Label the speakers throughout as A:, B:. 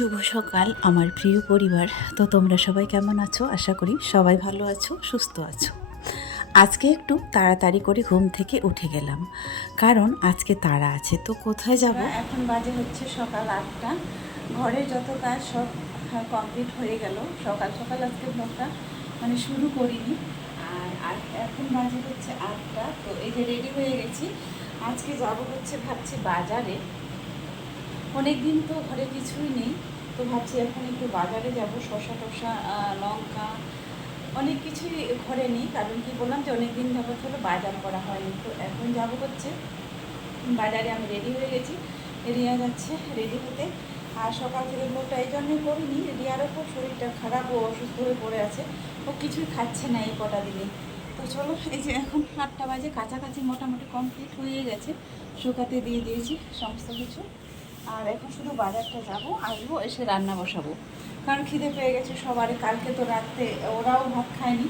A: শুভ সকাল, আমার প্রিয় পরিবার। তো তোমরা সবাই কেমন আছো? আশা করি সবাই ভালো আছো, সুস্থ আছো। আজকে একটু তাড়াতাড়ি করে ঘুম থেকে উঠে গেলাম। কারণ আজকে তাড়া আছে। তো কোথায় যাব? এখন বাজে হচ্ছে সকাল আটটা। ঘরের যত কাজ সব কমপ্লিট হয়ে গেল। সকাল সকাল আজকে ব্লগটা মানে শুরু করিনি। আর এখন বাজে হচ্ছে আটটা। তো এই যে রেডি হয়ে গেছি। আজকে যাব হচ্ছে ভাবছি বাজারে। অনেক দিন তো ঘরে কিছুই নেই। তো ভাবছি এখন একটু বাজারে যাব, শসা টসা লঙ্কা, অনেক কিছুই ঘরে নেই। কারণ কি বললাম যে অনেক দিন যাবত হলো বাজার করা হয়নি। তো এখন যাব হচ্ছে, বাজারে আমি রেডি হয়ে গেছি। রিয়া যাচ্ছে রেডি হতে। আর সকাল থেকে ব্লগটা এই জন্যই করিনি রিয়ারও খুব শরীরটা খারাপ ও অসুস্থ হয়ে পড়ে আছে। ও কিছুই খাচ্ছে না এই কটা দিনে। তো চলো, এই যে এখন আটটা বাজে, কাছাকাছি মোটামুটি কমপ্লিট হয়ে গেছে। শুকাতে দিয়ে দিয়েছি, সমস্ত কিছু। আর এখন শুধু বাজারটা যাব, আসব, এসে রান্না বসাবো। কারণ খিদে পেয়ে গেছে সবারই, কালকে তো রাত্রে ওরাও ভাত খায়নি।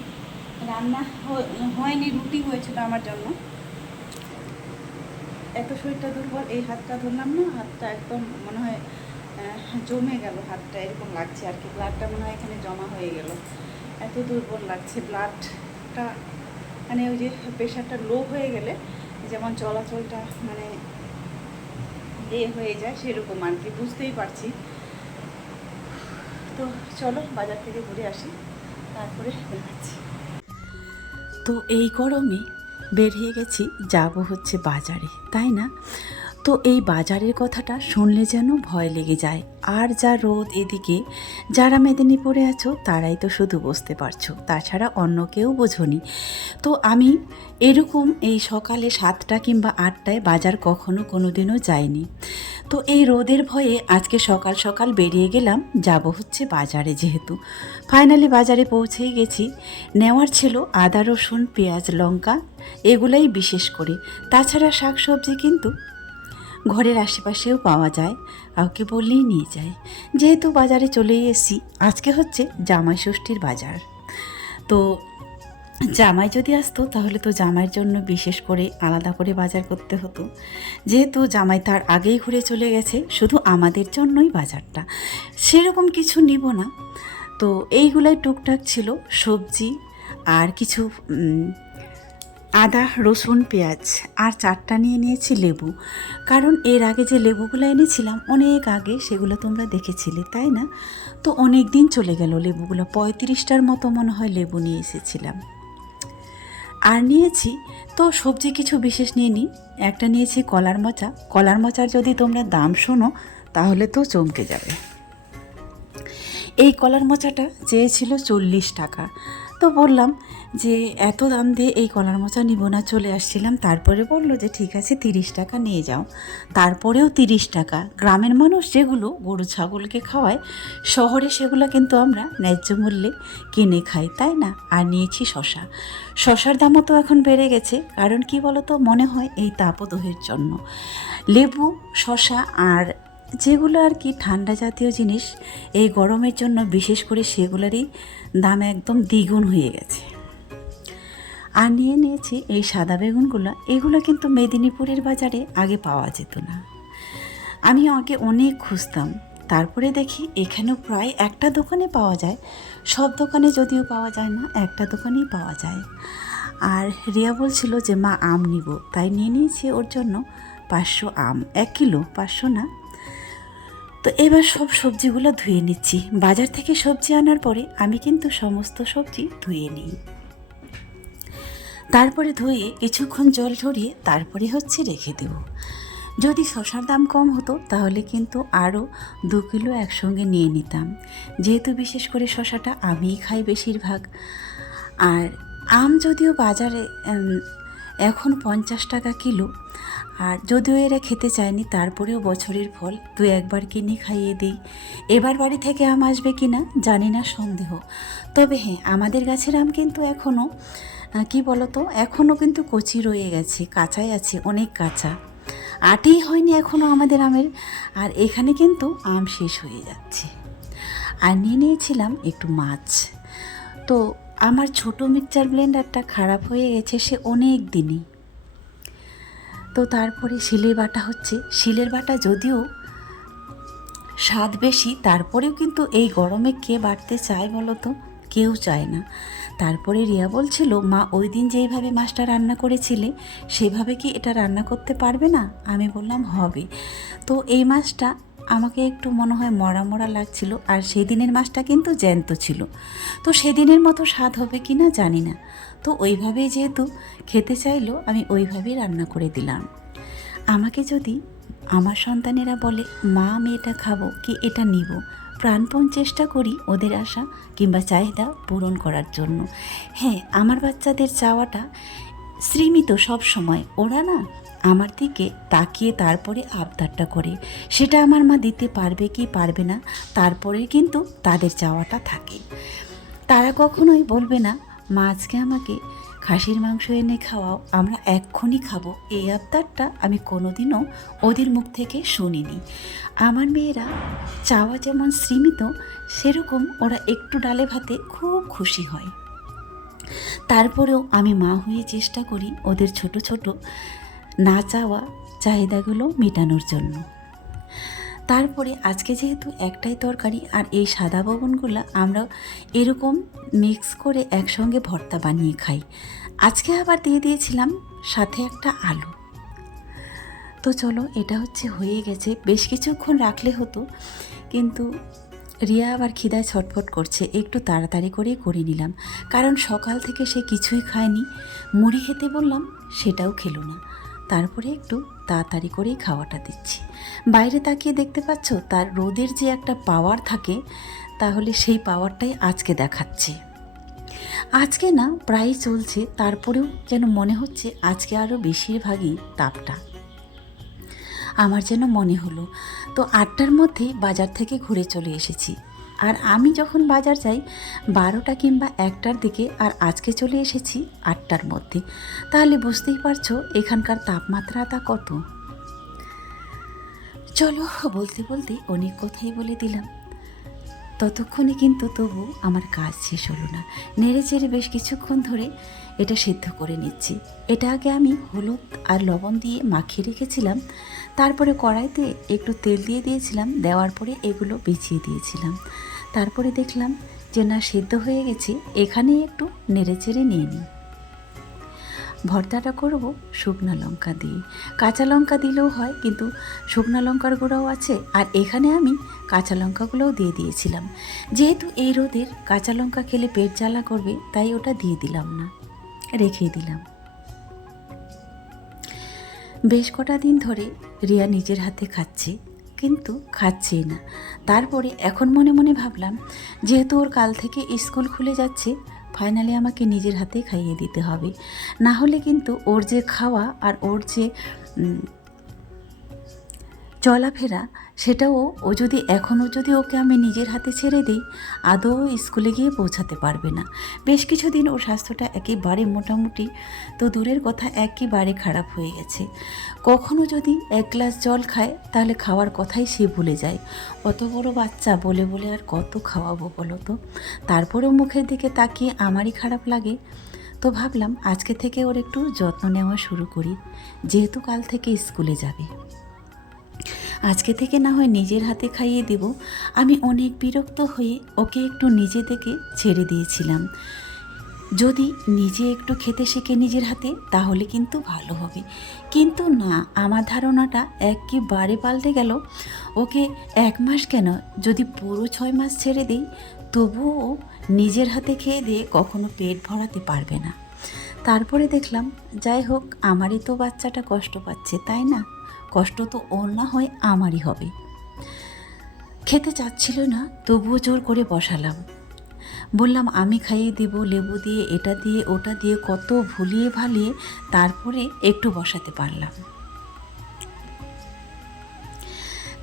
A: রান্না হয়নি, রুটি হয়েছিল আমার জন্য। এত শরীরটা দুর্বল, এই হাতটা ধরলাম না, হাতটা একদম মনে হয় জমে গেল হাতটা, এরকম লাগছে আর কি। ব্লাডটা মনে হয় এখানে জমা হয়ে গেল। এত দুর্বল লাগছে ব্লাডটা। মানে ওই যে প্রেশারটা লো হয়ে গেলে, যেমন চলাচলটা মানে এ হয়ে যায় সেরকম আর কি, বুঝতেই পারছি। তো চলো বাজার থেকে ঘুরে আসি, তারপরে দেখাচ্ছি। তো এই গরমে বেরিয়ে গেছি, যাব হচ্ছে বাজারে, তাই না? তো এই বাজারের কথাটা শুনলে যেন ভয় লেগে যায়। আর যা রোদ এদিকে, যারা মেদিনীপুরে আছো, তারাই তো শুধু বুঝতে পারছ, তাছাড়া অন্য কেউ বোঝনি। তো আমি এরকম এই সকালে সাতটা কিংবা আটটায় বাজার কখনো কোনো দিনও যাইনি। তো এই রোদের ভয়ে আজকে সকাল সকাল বেরিয়ে গেলাম, যাব হচ্ছে বাজারে যেহেতু। ফাইনালি বাজারে পৌঁছেই গেছি। নেওয়ার ছিল আদা, রসুন, পেঁয়াজ, লঙ্কা, এগুলাই বিশেষ করে। তাছাড়া শাকসবজি কিন্তু ঘরের আশেপাশেও পাওয়া যায়। কাউকে বললেই নিয়ে যায়। যেহেতু বাজারে চলেই এসেছি, আজকে হচ্ছে জামাই ষষ্ঠীর বাজার। তো জামাই যদি আসতো, তাহলে তো জামাইয়ের জন্য বিশেষ করে আলাদা করে বাজার করতে হতো। যেহেতু জামাই তার আগেই ঘুরে চলে গেছে, শুধু আমাদের জন্যই বাজারটা। সেরকম কিছু নিব না। তো এইগুলাই টুকটাক ছিল, সবজি আর কিছু আদা, রসুন, পেঁয়াজ আর চারটা নিয়ে নিয়েছি লেবু। কারণ এর আগে যে লেবুগুলো এনেছিলাম, অনেক আগে সেগুলো তোমরা দেখেছিলে, তাই না? তো অনেক দিন চলে গেল লেবুগুলো, পঁয়ত্রিশটার মতো মনে হয় লেবু নিয়ে এসেছিলাম। আর নিয়েছি, তো সবজি কিছু বিশেষ নিয়ে নিই। একটা নিয়েছি কলার মোচা। কলার মোচার যদি তোমরা দাম শোনো, তাহলে তো চমকে যাবে। এই কলার মোচাটা চেয়েছিল চল্লিশ টাকা। তো বললাম যে এত দাম দিয়ে এই কলার মোচা নিব না, চলে আসছিলাম। তারপরে বলল যে ঠিক আছে, তিরিশ টাকা নিয়ে যাও। তারপরেও তিরিশ টাকা। গ্রামের মানুষ যেগুলো গরু, ছাগলকে খাওয়ায়, শহরে সেগুলো কিন্তু আমরা ন্যায্য মূল্যে কিনে খাই, তাই না? আর নিয়েছি শশা। শশার দামও তো এখন বেড়ে গেছে, কারণ কি বলতো, মনে হয় এই তাপদহের জন্য। লেবু, শশা আর যেগুলো আর কি ঠান্ডা জাতীয় জিনিস, এই গরমের জন্য বিশেষ করে সেগুলোরই দাম একদম দ্বিগুণ হয়ে গেছে। আর নিয়ে নিয়েছি এই সাদা বেগুনগুলো, এগুলো কিন্তু মেদিনীপুরের বাজারে আগে পাওয়া যেত না। আমি আগে অনেক খুঁজতাম, তারপরে দেখি এখানেও প্রায় একটা দোকানে পাওয়া যায়। সব দোকানে যদিও পাওয়া যায় না, একটা দোকানেই পাওয়া যায়। আর রিয়া বলছিল যে, মা, আম নিব। তাই নিয়ে নিয়েছি ওর জন্য পাঁচশো আম, এক কিলো, পাঁচশো না তো এবার সব সবজিগুলো ধুয়ে নিচ্ছি। বাজার থেকে সবজি আনার পরে আমি কিন্তু সমস্ত সবজি ধুয়ে নিই। তারপরে ধুয়ে কিছুক্ষণ জল ঝরিয়ে তারপরে হচ্ছে রেখে দেব। যদি শশার দাম কম হতো তাহলে কিন্তু আরও দু কিলো একসঙ্গে নিয়ে নিতাম। যেহেতু বিশেষ করে শশাটা আমিই খাই বেশিরভাগ। আর আম যদিও বাজারে এখন পঞ্চাশ টাকা কিলো। আর যদিও এরা খেতে চায়নি, তারপরেও বছরের ফল দু একবার কিনে খাইয়ে দিই। এবার বাড়ি থেকে আম আসবে কি না জানি না, সন্দেহ। তবে হ্যাঁ আমাদের গাছের আম কিন্তু এখনও কি বলতো এখনও কিন্তু কচি রয়ে গেছে, কাঁচাই আছে, অনেক কাঁচা। আটেই হয়নি এখনও আমাদের আমের, আর এখানে কিন্তু আম শেষ হয়ে যাচ্ছে। আর নিয়ে নিয়েছিলাম একটু মাছ। তো আমার ছোট মিক্সচার ব্লেন্ডারটা খারাপ হয়ে গেছে সে অনেক দিনই। তো তারপরে শিলের বাটা হচ্ছে। শিলের বাটা যদিও স্বাদ বেশি, তারপরেও কিন্তু এই গরমে কে বাড়তে চায় বলো তো কেউ চায় না। তারপরে রিয়া বলছিল, মা, ওই দিন যেইভাবে মাছটা রান্না করেছিলে, সেভাবে কি এটা রান্না করতে পারবে না? আমি বললাম, হবে। তো এই মাছটা আমাকে একটু মনে হয় মরা মরা লাগছিল, আর সেদিনের মাছটা কিন্তু জ্যান্ত ছিল। তো সেদিনের মতো স্বাদ হবে কি না জানি না। তো ওইভাবেই যেহেতু খেতে চাইলো, আমি ওইভাবেই রান্না করে দিলাম। আমাকে যদি আমার সন্তানেরা বলে, মা, আমি এটা খাব, কি এটা নিব? প্রাণপণ চেষ্টা করি ওদের আশা কিংবা চাহিদা পূরণ করার জন্য। হ্যাঁ আমার বাচ্চাদের চাওয়াটা শ্রীমিত সব সময়। ওরা না আমার দিকে তাকিয়ে তারপরে আবদারটা করে। সেটা আমার মা দিতে পারবে কি পারবে না তারপরে কিন্তু তাদের চাওয়াটা থাকে। তারা কখনোই বলবে না, মা, আজকে আমাকে খাসির মাংস এনে খাওয়াও, আমরা এক্ষুনি খাব। এই আবদারটা আমি কোনোদিনও ওদের মুখ থেকে শুনিনি। আমার মেয়েরা চাওয়া যেমন সীমিত সেরকম ওরা একটু ডালে ভাতে খুব খুশি হয়। তারপরেও আমি মা হয়ে চেষ্টা করি ওদের ছোট ছোট না চাওয়া চাহিদাগুলো মেটানোর জন্য। তারপরে আজকে যেহেতু একটাই তরকারি আর এই সাদা বগনগুলো আমরা এরকম মিক্স করে একসঙ্গে ভর্তা বানিয়ে খাই। আজকে আবার দিয়ে দিয়েছিলাম সাথে একটা আলু। তো চলো, এটা হচ্ছে হয়ে গেছে। বেশ কিছুক্ষণ রাখলে হতো, কিন্তু রিয়া আবার খিদায় ছটফট করছে। একটু তাড়াতাড়ি করেই করে নিলাম। কারণ সকাল থেকে সে কিছুই খায়নি। মুড়ি খেতে বললাম, সেটাও খেলো না। তারপরে একটু তাড়াতাড়ি করেই খাওয়াটা দিচ্ছি। বাইরে তাকিয়ে দেখতে পাচ্ছ, তার রোদের যে একটা পাওয়ার থাকে, তাহলে সেই পাওয়ারটাই আজকে দেখাচ্ছে। আজকে না প্রায় চলছে, তারপরেও যেন মনে হচ্ছে আজকে আরও বেশিরভাগই তাপটা। আমার যেন মনে হলো। তো আটটার মধ্যে বাজার থেকে ঘুরে চলে এসেছি। আর আমি যখন বাজার যাই, বারোটা কিংবা একটার দিকে আর আজকে চলে এসেছি আটটার মধ্যে। তাহলে বুঝতেই পারছ এখানকার তাপমাত্রাটা কত। চলো, বলতে বলতে অনেক কথাই বলে দিলাম। ততক্ষণে কিন্তু তবু আমার কাজ শেষ হলো না। নেড়ে চেড়ে বেশ কিছুক্ষণ ধরে এটা সিদ্ধ করে নিচ্ছি। এটা আগে আমি হলুদ আর লবণ দিয়ে মাখিয়ে রেখেছিলাম। তারপরে কড়াইতে একটু তেল দিয়ে দিয়েছিলাম, দেওয়ার পরে এগুলো বিছিয়ে দিয়েছিলাম। তারপরে দেখলাম যে না, সিদ্ধ হয়ে গেছে। এখানে একটু নেড়ে চেড়ে নিয়ে নিই। ভর্তাটা করব শুকনো লঙ্কা দিয়ে। কাঁচা লঙ্কা দিলেও হয়, কিন্তু শুকনো লঙ্কার গুঁড়াও আছে। আর এখানে আমি কাঁচা লঙ্কাগুলোও দিয়ে দিয়েছিলাম। যেহেতু এই রোদের কাঁচা লঙ্কা খেলে পেট জ্বালা করবে, তাই ওটা দিয়ে দিলাম না, রেখে দিলাম। বেশ কটা দিন ধরে রিয়া নিজের হাতে খাচ্ছে, কিন্তু খাচ্ছেই না। তারপরে এখন মনে মনে ভাবলাম, যেহেতু ওর কাল থেকে স্কুল খুলে যাচ্ছে ফাইনালি আমাকে নিজের হাতে খাইয়ে দিতে হবে। না হলে কিন্তু ওর যে খাওয়া আর ওর যে চলাফেরা, সেটাও ও যদি এখনও যদি ওকে আমি নিজের হাতে ছেড়ে দিই, আদৌ স্কুলে গিয়ে পৌঁছাতে পারবে না। বেশ কিছুদিন ওর স্বাস্থ্যটা একেবারে মোটামুটি, তো দূরের কথা একেবারে খারাপ হয়ে গেছে। কখনও যদি এক গ্লাস জল খায়, তাহলে খাওয়ার কথাই সে ভুলে যায়। অত বড় বাচ্চা, বলে বলে আর কত খাওয়াবো বলো তো? তারপরেও মুখের দিকে তাকিয়ে আমারই খারাপ লাগে। তো ভাবলাম আজকে থেকে ওর একটু যত্ন নেওয়া শুরু করি, যেহেতু কাল থেকে স্কুলে যাবে। আজকে থেকে না হয় নিজের হাতে খাইয়ে দেব। আমি অনেক বিরক্ত হয়ে ওকে একটু নিজে থেকে ছেড়ে দিয়েছিলাম। যদি নিজে একটু খেতে শেখে নিজের হাতে, তাহলে কিন্তু ভালো হবে। কিন্তু না, আমার ধারণাটা একেবারে পাল্টে গেল। ওকে এক মাস কেন? যদি পুরো ছয় মাস ছেড়ে দিই, তবুও নিজের হাতে খেয়ে দিয়ে কখনো পেট ভরাতে পারবে না। তারপরে দেখলাম, যাই হোক, আমারই তো বাচ্চাটা কষ্ট পাচ্ছে, তাই না? কষ্ট তো ওর না হয় আমারই হবে। খেতে চাচ্ছিল না, তবুও জোর করে বসালাম। বললাম, আমি খাইয়ে দেব, লেবু দিয়ে, এটা দিয়ে, ওটা দিয়ে, কত ভুলিয়ে ভালিয়ে তারপরে একটু বসাতে পারলাম।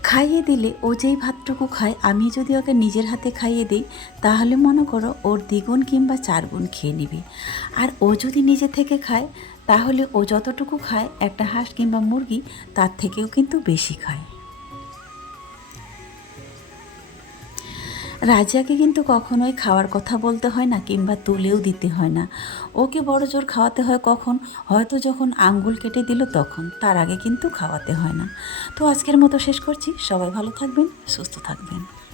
A: খাইয়ে দিলে ও যেই ভাতটুকু খায়, আমি যদি ওকে নিজের হাতে খাইয়ে দিই, তাহলে মনে করো ওর দ্বিগুণ কিংবা চারগুণ খেয়ে নেবে। আর ও যদি নিজে থেকে খায় তাহলে ও যতটুকু খায় একটা হাঁস কিংবা মুরগি, তার থেকেও কিন্তু বেশি খায়। রাজিয়াকে কিন্তু কখনোই খাওয়ার কথা বলতে হয় না কিংবা তুলেও দিতে হয় না। ওকে বড় জোর খাওয়াতে হয় কখন? হয়তো যখন আঙ্গুল কেটে দিল তখন। তার আগে কিন্তু খাওয়াতে হয় না। তো আজকের মতো শেষ করছি। সবাই ভালো থাকবেন, সুস্থ থাকবেন।